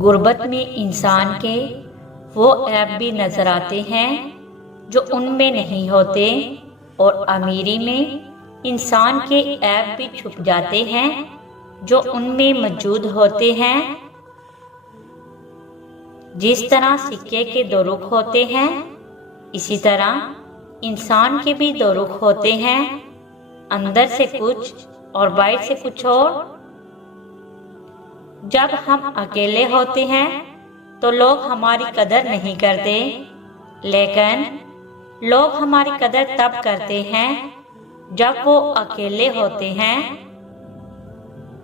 غربت میں انسان کے وہ عیب بھی نظر آتے ہیں جو ان میں نہیں ہوتے، اور امیری میں انسان کے عیب بھی چھپ جاتے ہیں جو ان میں موجود ہوتے ہیں۔ جس طرح سکے کے دو رخ ہوتے ہیں، اسی طرح انسان کے بھی دو رخ ہوتے ہیں، اندر سے کچھ اور باہر سے کچھ اور۔ جب ہم اکیلے ہوتے ہیں تو لوگ ہماری قدر نہیں کرتے، لیکن لوگ ہماری قدر تب کرتے ہیں جب وہ اکیلے ہوتے ہیں۔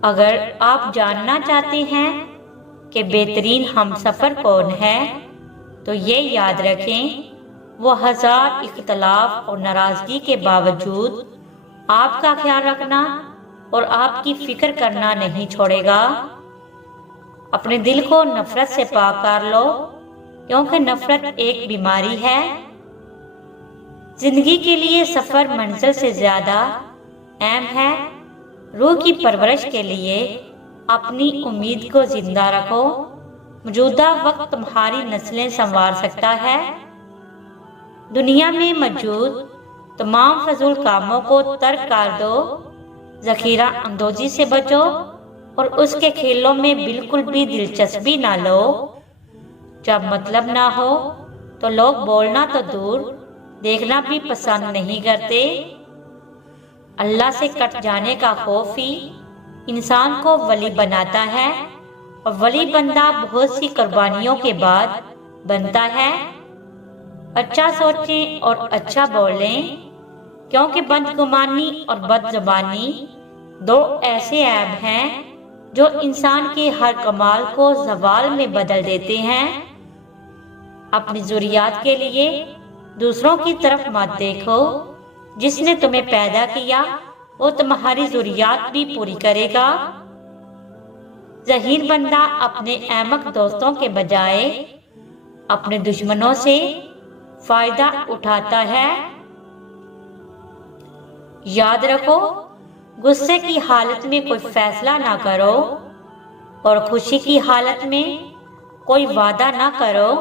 اگر آپ جاننا چاہتے ہیں کہ بہترین ہمسفر کون ہے تو یہ یاد رکھیں، وہ ہزار اختلاف اور ناراضگی کے باوجود آپ کا خیال رکھنا اور آپ کی فکر کرنا نہیں چھوڑے گا۔ اپنے دل کو نفرت سے پاک کر لو، کیونکہ نفرت ایک بیماری ہے۔ زندگی کے لیے سفر منزل سے زیادہ اہم ہے۔ روح کی پرورش کے لیے اپنی امید کو زندہ رکھو۔ موجودہ وقت تمہاری نسلیں سنوار سکتا ہے۔ دنیا میں موجود تمام فضول کاموں کو ترک کر دو، ذخیرہ اندوزی سے بچو اور اس کے کھیلوں میں بالکل بھی دلچسپی نہ لو۔ جب مطلب نہ ہو تو لوگ بولنا تو دور، دیکھنا بھی پسند نہیں کرتے۔ اللہ سے کٹ جانے کا خوف ہی انسان کو ولی بناتا ہے، اور ولی بندہ بہت سی قربانیوں کے بعد بنتا ہے۔ اچھا سوچیں اور اچھا بولیں، کیونکہ بدگمانی اور بد زبانی دو ایسے عیب ہیں جو انسان کے ہر کمال کو زوال میں بدل دیتے ہیں۔ اپنی ضروریات کے لیے دوسروں کی طرف مت دیکھو۔ جس نے تمہیں پیدا کیا وہ تمہاری ضروریات بھی پوری کرے گا۔ ذہین بندہ اپنے احمق دوستوں کے بجائے اپنے دشمنوں سے فائدہ اٹھاتا ہے۔ یاد رکھو، غصے کی حالت میں کوئی فیصلہ نہ کرو اور خوشی کی حالت میں کوئی وعدہ نہ کرو۔